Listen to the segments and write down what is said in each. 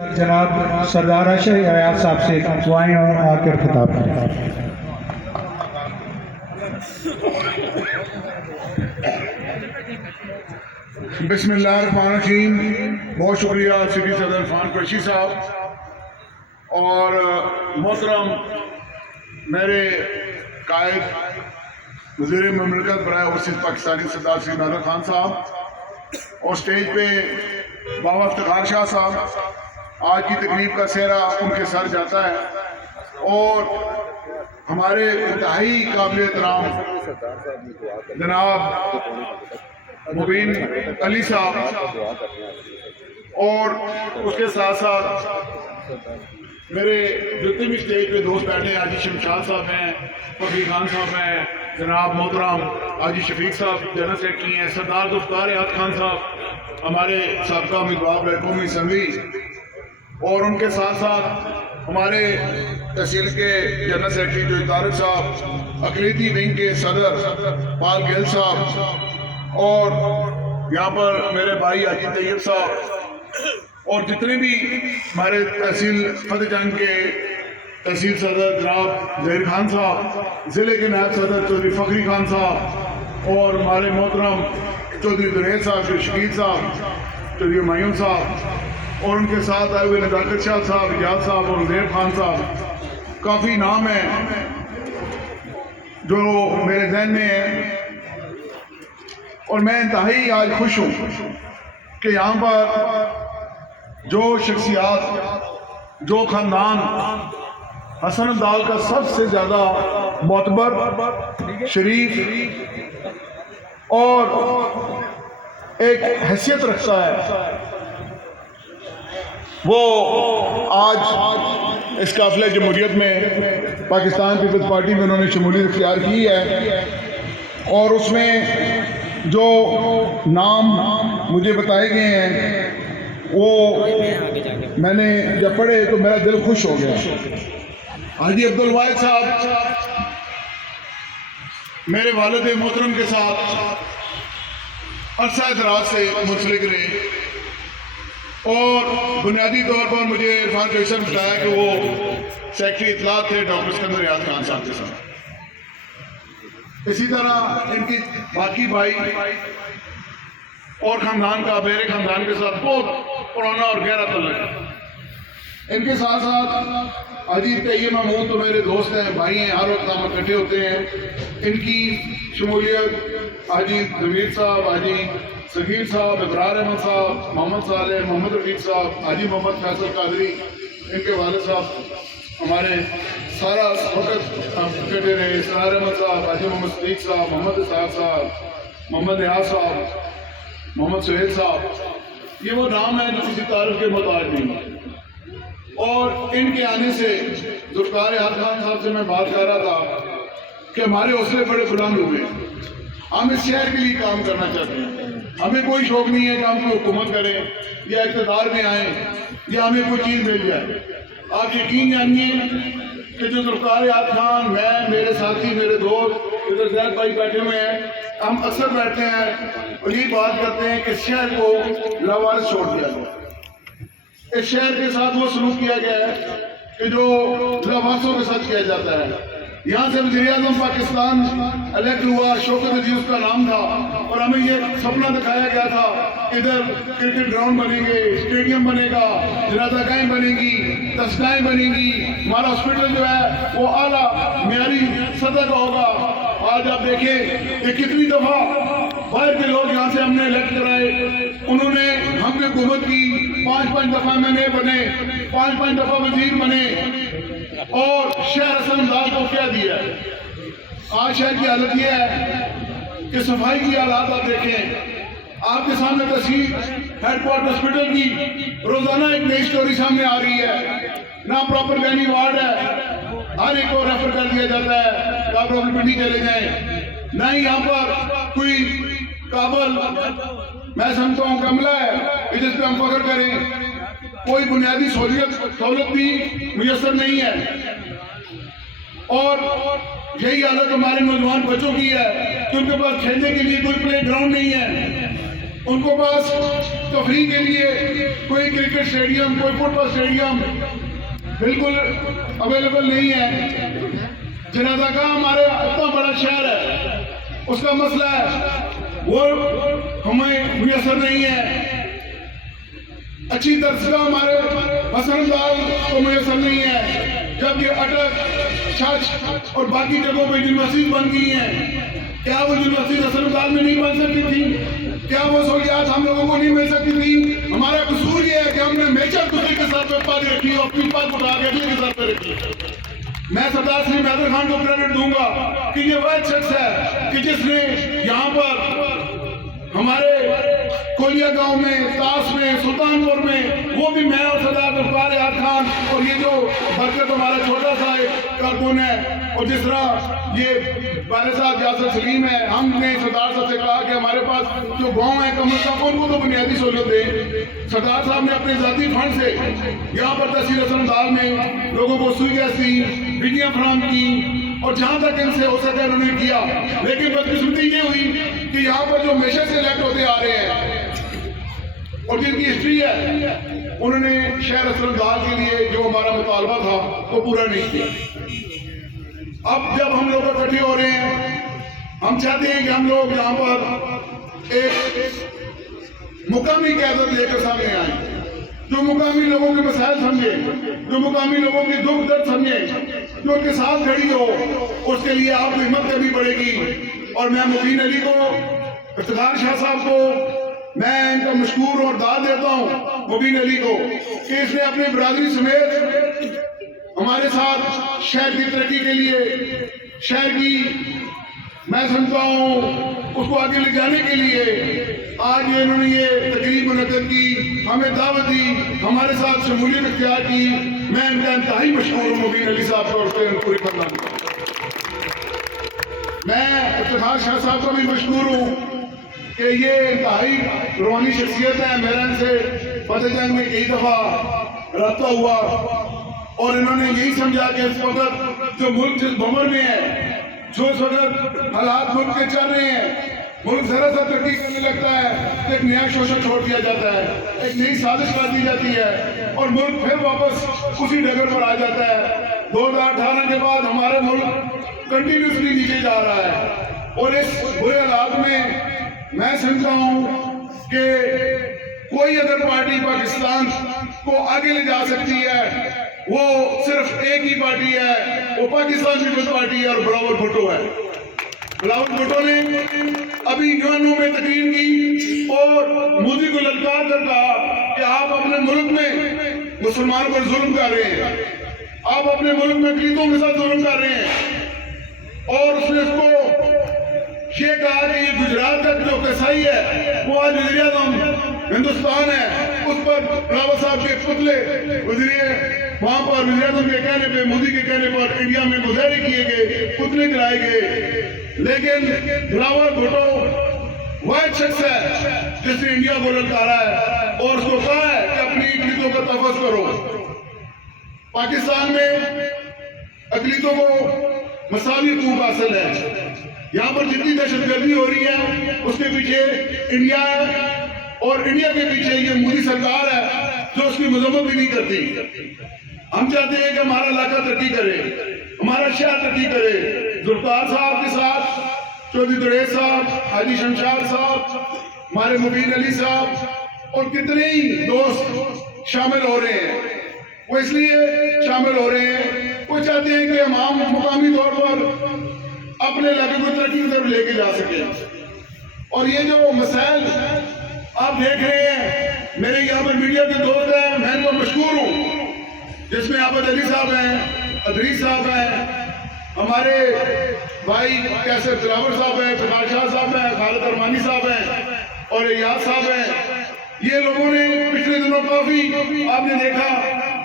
جناب سردار اشرف ایاز صاحب سے دعائیں اور آخر خطاب کریں۔ بسم اللہ الرحمن الرحیم۔ بہت شکریہ سٹی صدر عرفان قریشی صاحب اور محترم میرے قائد وزیر مملکت برائے اوورسیز پاکستانی سردار سری نادر خان صاحب اور سٹیج پہ بابا افتخار شاہ صاحب۔ آج کی تقریب کا سہرا ان کے سر جاتا ہے اور ہمارے انتہائی قابل احترام جناب مبین علی صاحب اور اس کے ساتھ ساتھ میرے جتنے بھی اسٹیج پہ دوست بیٹھے ہیں، حاجی شمشاد صاحب ہیں، فقیر خان صاحب ہیں، جناب محترم حاجی شفیق صاحب جنرل سیکرٹری ہیں، سردار ذوالفقار احد خان صاحب ہمارے سابقہ امیدوار قومی اسمبلی، اور ان کے ساتھ ساتھ ہمارے تحصیل کے جنرل سیکرٹری جو طارق صاحب، اقلیتی ونگ کے صدر پال گیل صاحب، اور یہاں پر میرے بھائی حاجی طیب صاحب، اور جتنے بھی ہمارے تحصیل فتح جنگ کے تحصیل صدر جناب ظہیر خان صاحب، ضلع کے نائب صدر چودھری فخری خان صاحب، اور ہمارے محترم چودھری دریل صاحب، جو شکیل صاحب، چودھری ہمایوں صاحب، اور ان کے ساتھ آئے ہوئے نزاکت شاہ صاحب، اجاز صاحب اور زیب خان صاحب۔ کافی نام ہیں جو میرے ذہن میں ہیں اور میں انتہائی آج خوش ہوں کہ یہاں پر جو شخصیات، جو خاندان حسن الدال کا سب سے زیادہ معتبر، شریف اور ایک حیثیت رکھتا ہے، وہ آج اس قافلہ جمہوریت میں پاکستان پیپلز پارٹی میں انہوں نے شمولیت اختیار کی ہے، اور اس میں جو نام مجھے بتائے گئے ہیں وہ میں نے جب پڑھے تو میرا دل خوش ہو گیا۔ حاجی عبدالواحد صاحب میرے والد محترم کے ساتھ عرصہ دراز سے منسلک رہے، اور بنیادی طور پر مجھے عرفان قریشی نے بتایا کہ وہ سیکرٹری اطلاعات تھے ڈاکٹر سکندر ریاض خان صاحب کے ساتھ۔ اسی طرح ان کی باقی بھائی اور خاندان کا، میرے خاندان کے ساتھ بہت پرانا اور گہرا تعلق ہے۔ ان کے ساتھ ساتھ حاجی طیب محمود تو میرے دوست ہیں، بھائی ہیں، ہر وقت ہم اکٹھے ہوتے ہیں۔ ان کی شمولیت حاجی ضمیر صاحب، حاجی صغیر صاحب، ابرار احمد صاحب، محمد صالح، محمد رفیق صاحب، حاجی محمد فیصل قادری، ان کے والد صاحب ہمارے سارا وقت اکٹھے رہے، سرار احمد صاحب، حاجی محمد صدیق صاحب، محمد اسحاق صاحب، محمد نیاز صاحب، محمد سہیل صاحب، یہ وہ نام ہے جو کسی تعارف کے محتاج نہیں۔ اور ان کے آنے سے ذوالفقار احد خان صاحب سے میں بات کر رہا تھا کہ ہمارے حوصلے بڑے بلند ہوئے، ہم اس شہر کے لیے کام کرنا چاہتے ہیں۔ ہمیں کوئی شوق نہیں ہے کہ ہم کوئی حکومت کریں یا اقتدار میں آئیں یا ہمیں کوئی چیز مل جائے۔ آپ یقین جانیے کہ جو ذوالفقار احد خان، میں، میرے ساتھی، میرے دوست ادھر زید بھائی بیٹھے ہوئے ہیں، ہم اکثر بیٹھتے ہیں اور یہ بات کرتے ہیں کہ شہر کو لاوارث چھوڑ دیا گیا۔ اس شہر کے ساتھ وہ سلوک کیا گیا ہے کہ جو لاوارثوں کے ساتھ کیا جاتا ہے۔ یہاں سے وزیر اعظم پاکستان الیکٹ ہوا، شوکت عزیز اس کا نام تھا، اور ہمیں یہ سپنا دکھایا گیا تھا ادھر کرکٹ گراؤنڈ بنے گے، اسٹیڈیم بنے گا، جنازہ گاہیں بنے گی، تسگاہیں بنے گی، ہمارا ہاسپٹل جو ہے وہ اعلیٰ معیاری سطح کا ہوگا۔ آج آپ دیکھیں کہ کتنی دفعہ باہر کے لوگ یہاں سے ہم نے الیکٹ کرائے، انہوں نے ہم نے حکومت کی، 5 دفعہ میں بنے، 5 دفعہ وزیر بنے، اور شہر حسن الدال کو کیا دیا ہے۔ آج شہر کی حالت یہ ہے کہ صفائی کی حالات آپ دیکھیں، آپ کے سامنے تحصیل ہیڈ کوارٹر ہاسپٹل کی روزانہ ایک نئی سٹوری سامنے آ رہی ہے۔ نہ پراپر گینی وارڈ ہے، ہر ایک کو ریفر کر دیا جاتا ہے کہ آپ راول پنڈی چلے جائیں، نہ ہی یہاں پر کوئی قابل، میں سمجھتا ہوں کملہ ہے کہ جس پہ ہم فخر کریں، کوئی بنیادی سہولت بھی میسر نہیں ہے۔ اور یہی حالت ہمارے نوجوان بچوں کی ہے کہ ان کے پاس کھیلنے کے لیے کوئی پلے گراؤنڈ نہیں ہے۔ ان کو پاس تفریح کے لیے کوئی کرکٹ اسٹیڈیم، کوئی فٹ بال اسٹیڈیم بالکل اویلیبل نہیں ہے۔ جنازہ گاہ ہمارے اتنا بڑا شہر ہے، اس کا مسئلہ ہے وہ ہمیں میسر نہیں ہے۔ اچھی درسگاہ ہمارے حسن لال کو میسر نہیں ہے، جب یہ اٹک، چھچ اور باقی جگہوں پہ یونیورسٹی بن گئی ہیں۔ کیا وہ یونیورسٹی حسن لال میں نہیں بن سکتی تھی؟ کیا وہ سہولیات ہم لوگوں کو نہیں مل سکتی تھی؟ ہمارا قصور یہ ہے کہ ہم نے ہمیشہ دوسرے کے ساتھ پہ پاگ رکھی اور اپنی پاگ اٹھا کے اگلے کے ساتھ پہ رکھی۔ میں سردار سلیم حیدر خان کو کریڈٹ دوں گا کہ یہ وہ شخص ہے کہ جس نے یہاں پر ہمارے کولیا گاؤں میں، تاس میں، سلطان پور میں، وہ بھی میں اور سردار ذوالفقار یار خان اور یہ جو برکت ہمارا چھوٹا سا کارکن ہے، اور جس طرح یہ بارے صاحب یاسر سلیم ہے، ہم نے سردار صاحب سے کہا کہ ہمارے پاس جو گاؤں ہے کم از کم ان کو تو بنیادی سہولت دیں۔ سردار صاحب نے اپنے ذاتی فنڈ سے یہاں پر تحصیل حسن ڈال میں لوگوں کو سوئی گیس دی، بجلیاں فراہم کی، اور جہاں تک ان سے ہو سکے انہوں نے کیا۔ لیکن بدقسمتی یہ ہوئی کہ یہاں پر جو ہمیشہ سے الیکٹ ہوتے آ رہے ہیں اور جن کی ہسٹری ہے، انہوں نے شہر حسن ڈال کے لیے جو ہمارا مطالبہ تھا وہ پورا نہیں کیا۔ اب جب ہم لوگ اکٹھے ہو رہے ہیں، ہم چاہتے ہیں کہ ہم لوگ یہاں پر ایک مقامی قیادت لے کر سامنے آئیں، جو مقامی لوگوں کے مسائل سمجھے، جو مقامی لوگوں کے دکھ درد سمجھے، جو ان کے ساتھ کھڑی ہو۔ اس کے لیے آپ کو ہمت کرنی پڑے گی، اور میں مبین علی کو، افتخار شاہ صاحب کو میں ان کا مشکور اور داد دیتا ہوں، مبین علی کو، کہ اس نے اپنی برادری سمیت ہمارے ساتھ شہر کی ترقی کے لیے، شہر کی میں سمجھتا ہوں اس کو آگے لے جانے کے لیے آج انہوں نے یہ تقریب منعقد کی، ہمیں دعوت دی، ہمارے ساتھ شمولیت اختیار کی۔ میں ان کا انتہائی مشکور ہوں مبین علی صاحب کو اور پوری خاندان کو۔ میں افتخار شاہ صاحب کا بھی مشکور ہوں کہ یہ انتہائی روحانی شخصیت ہے۔ میرا ان سے فتح جنگ میں کئی دفعہ رابطہ ہوا، اور انہوں نے یہی سمجھا کہ اس وقت جو ملک جس بھمر میں ہے، جو اس وقت حالات ملک کے چل رہے ہیں، ملک ذرا سا ترقی کرنے لگتا ہے، ایک نیا شوشہ چھوڑ دیا جاتا ہے، ایک نئی سازش کر دی جاتی ہے، اور ملک پھر واپس اسی ڈگر پر آ جاتا ہے۔ 2018 کے بعد ہمارا ملک کنٹینیوسلی نیچے جا رہا ہے، اور اس برے حالات میں سمجھتا ہوں کہ کوئی اگر پارٹی پاکستان کو آگے لے جا سکتی ہے وہ صرف ایک ہی پارٹی ہے، وہ پاکستان پیپلز پارٹی ہے، اور بلاول بھٹو ہے۔ بلاول بھٹو نے ابھی یونو میں تقریر کی اور مودی کو للکار کر کہا کہ آپ اپنے ملک میں مسلمانوں پر ظلم کر رہے ہیں، آپ اپنے ملک میں اقلیتوں کے ساتھ ظلم کر رہے ہیں، اور اس نے اس کو یہ کہا کہ یہ گجرات کا جو قصائی ہے وہ آج وزیر اعظم ہندوستان ہے، اس پر بلاول صاحب کے پتلے وہاں پر وزیر اعظم کے کہنے پہ، مودی کے کہنے پر انڈیا میں مظاہرے کیے گئے، پتلے جلائے گئے۔ لیکن بلاول بھٹو واحد شخص ہے جس نے انڈیا کو للکارا ہے اور اس کو کہا ہے کہ اپنی اقلیتوں کا تحفظ کرو۔ پاکستان میں اقلیتوں کو مساوی حقوق حاصل ہے۔ یہاں پر جتنی دہشت گردی ہو رہی ہے اس کے پیچھے انڈیا ہے، اور انڈیا کے پیچھے یہ مودی سرکار ہے جو اس کی مذمت بھی نہیں کرتی۔ ہم چاہتے ہیں کہ ہمارا علاقہ ترقی کرے، ہمارا شہر ترقی کرے۔ ذوالفقار صاحب کے ساتھ چودھری دریس صاحب، حاجی شمشاد صاحب، ہمارے مبین علی صاحب اور کتنے ہی دوست شامل ہو رہے ہیں۔ وہ اس لیے شامل ہو رہے ہیں، وہ چاہتے ہیں کہ ہم مقامی طور پر اپنے علاقے کو ترقی کی طرف لے کے جا سکیں۔ اور یہ جو مسائل آپ دیکھ رہے ہیں، میرے یہاں پر میڈیا کے دوست ہیں، میں ان کو مشکور ہوں، جس میں عابد علی صاحب ہیں، ادریس صاحب ہیں، ہمارے بھائی کیسر دلاور صاحب ہیں، افتخار شاہ صاحب ہیں، خالد ارمانی صاحب ہیں اور ایاز صاحب ہیں۔ یہ لوگوں نے پچھلے دنوں کافی آپ نے دیکھا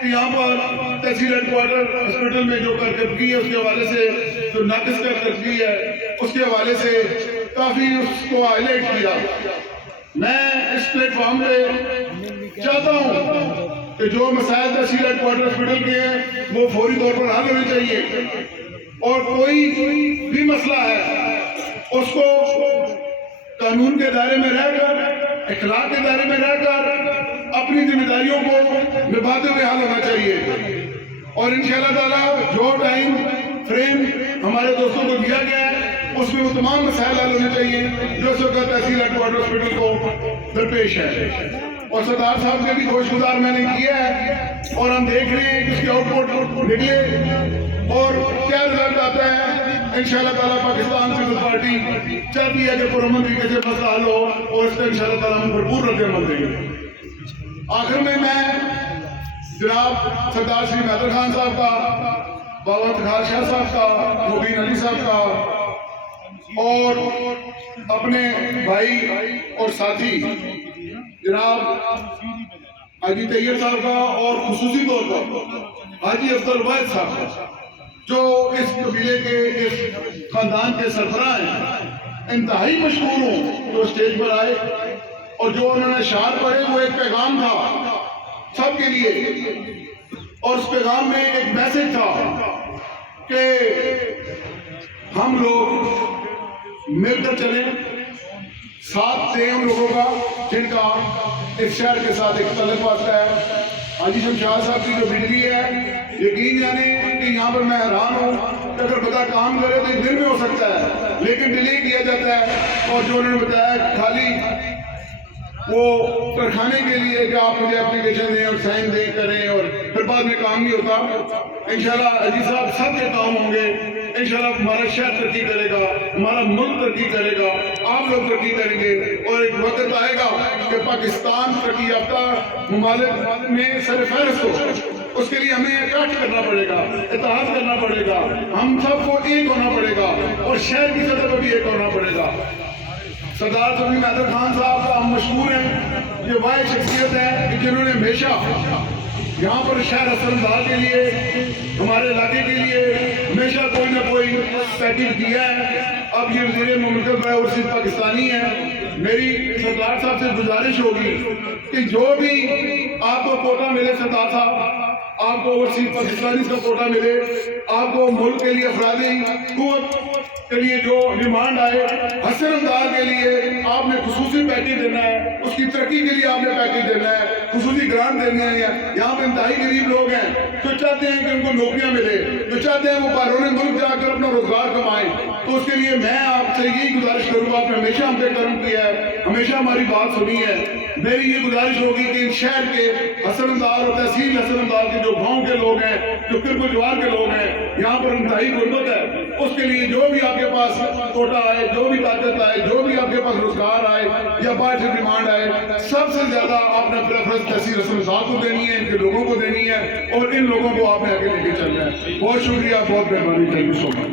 کہ یہاں پر تحصیل ہیڈ کوارٹر ہاسپٹل میں جو کارکردگی ہے اس کے حوالے سے، جو ناقص کارکردگی ہے اس کے حوالے سے کافی اس کو ہائی لائٹ کیا۔ میں اس پلیٹ فارم پہ چاہتا ہوں کہ جو مسائل تحصیل ہیڈ کوارٹر ہاسپٹل کے ہیں وہ فوری طور پر حل ہونے چاہیے، اور کوئی بھی مسئلہ ہے اس کو قانون کے دائرے میں رہ کر اخلاق کے دائرے میں رہ کر اپنی ذمہ داریوں کو نبھاتے ہوئے حل ہونا چاہیے. اور انشاءاللہ تعالیٰ جو ٹائم فریم ہمارے دوستوں کو دیا گیا ہے اس میں وہ تمام مسائل حل ہونے چاہیے جو اس وقت تحصیل ہیڈ کوارٹر ہاسپٹل کو درپیش ہے. اور سردار صاحب کے بھی گوش گزار میں نے کیا ہے اور ہم دیکھ رہے ہیں کہ اس کے آؤٹ پٹ نکلے اور کیا رزلٹ آتا ہے. انشاءاللہ تعالیٰ پاکستان پیپلز پارٹی چاہتی ہے کہ پرامن طریقے سے مسئلہ حل ہو اور اس کا انشاءاللہ تعالیٰ ہم بھرپور رد عمل دیں گے. آخر میں جناب سردار شری میدر خان صاحب کا، بابا افتخار شاہ صاحب کا، مبین علی صاحب کا اور اپنے بھائی اور ساتھی جناب حاجی طیب صاحب کا اور خصوصی طور پر حاجی افضل واحد صاحب کا جو اس قبیلے کے اس خاندان کے سربراہ ہیں، انتہائی مشکور ہوں جو اسٹیج پر آئے اور جو انہوں نے اشعار پڑھے وہ ایک پیغام تھا سب کے لیے. اور اس پیغام میں ایک میسج تھا کہ ہم لوگ مل کر چلیں، ساتھ دیں ان لوگوں کا جن کا اس شہر کے ساتھ ایک تعلق واسطہ ہے. حاجی شمشاد صاحب کی جو بجلی ہے، یقین جانے کہ یہاں پر میں حیران ہوں کہ اگر بتا کام کرے تو دن میں ہو سکتا ہے لیکن ڈیلے کیا جاتا ہے. اور جو انہوں نے بتایا خالی وہ کارخانے کے لیے کہ آپ مجھے اپلیکیشن دیں اور سائن دیں کریں اور پھر بعد میں کام نہیں ہوتا. انشاءاللہ عزیز صاحب سب کے کام ہوں گے. انشاءاللہ ہمارا شہر ترقی کرے گا، ہمارا ملک ترقی کرے گا، آپ لوگ ترقی کریں گے اور ایک وقت آئے گا کہ پاکستان ترقی یافتہ ممالک میں سر فہرست ہو. اس کے لیے ہمیں اکٹھ کرنا پڑے گا، اتحاد کرنا پڑے گا، ہم سب کو ایک ہونا پڑے گا اور شہر کی سطح پر بھی ایک ہونا پڑے گا. سردار شری میدر خان صاحب کا ہم مشہور ہیں، یہ واحد شخصیت ہے کہ جنہوں نے ہمیشہ یہاں پر شہر حسن کے لیے، ہمارے علاقے کے لیے ہمیشہ کوئی نہ کوئی پیکیج دیا ہے. اب یہ وزیر مملکت ہے اور صرف پاکستانی ہے. میری سردار صاحب سے گزارش ہوگی کہ جو بھی آپ کو کوٹا ملے، سردار صاحب آپ کو اوورسیز پاکستانی کا کوٹا ملے، آپ کو ملک کے لیے افرادی قوت کے لیے جو ڈیمانڈ آئے، حسن امداد کے لیے آپ نے خصوصی پیکیج دینا ہے، اس کی ترقی کے لیے آپ نے پیکیج دینا ہے، خصوصی گرانٹ دینے ہیں. یہاں پہ انتہائی غریب لوگ ہیں جو چاہتے ہیں کہ ان کو نوکریاں ملے، جو چاہتے ہیں وہ بیرون ملک جا کر اپنا روزگار کمائیں. تو اس کے لیے میں آپ سے یہی گزارش کروں گا، آپ نے ہمیشہ ہم پہ کرم کیا ہے، ہمیشہ ہماری بات سنی ہے. میری یہ گزارش ہوگی کہ ان شہر کے حسن امداد اور تحصیل حسن امداد کے جو گاؤں کے لوگ ہیں، جو کرب جوار کے لوگ ہیں، یہاں پر انتہائی غربت ہے. اس کے لیے جو بھی آپ کے پاس کوٹا آئے، جو بھی طاقت آئے، جو بھی آپ کے پاس روزگار آئے یا باہر سے ڈیمانڈ آئے، سب سے زیادہ آپ نے پریفرنس تحصیل حسن امداد کو دینی ہے، ان کے لوگوں کو دینی ہے اور ان لوگوں کو آپ نے آگے لے کے چلنا ہے. بہت شکریہ، بہت مہربانی. Thank you so much.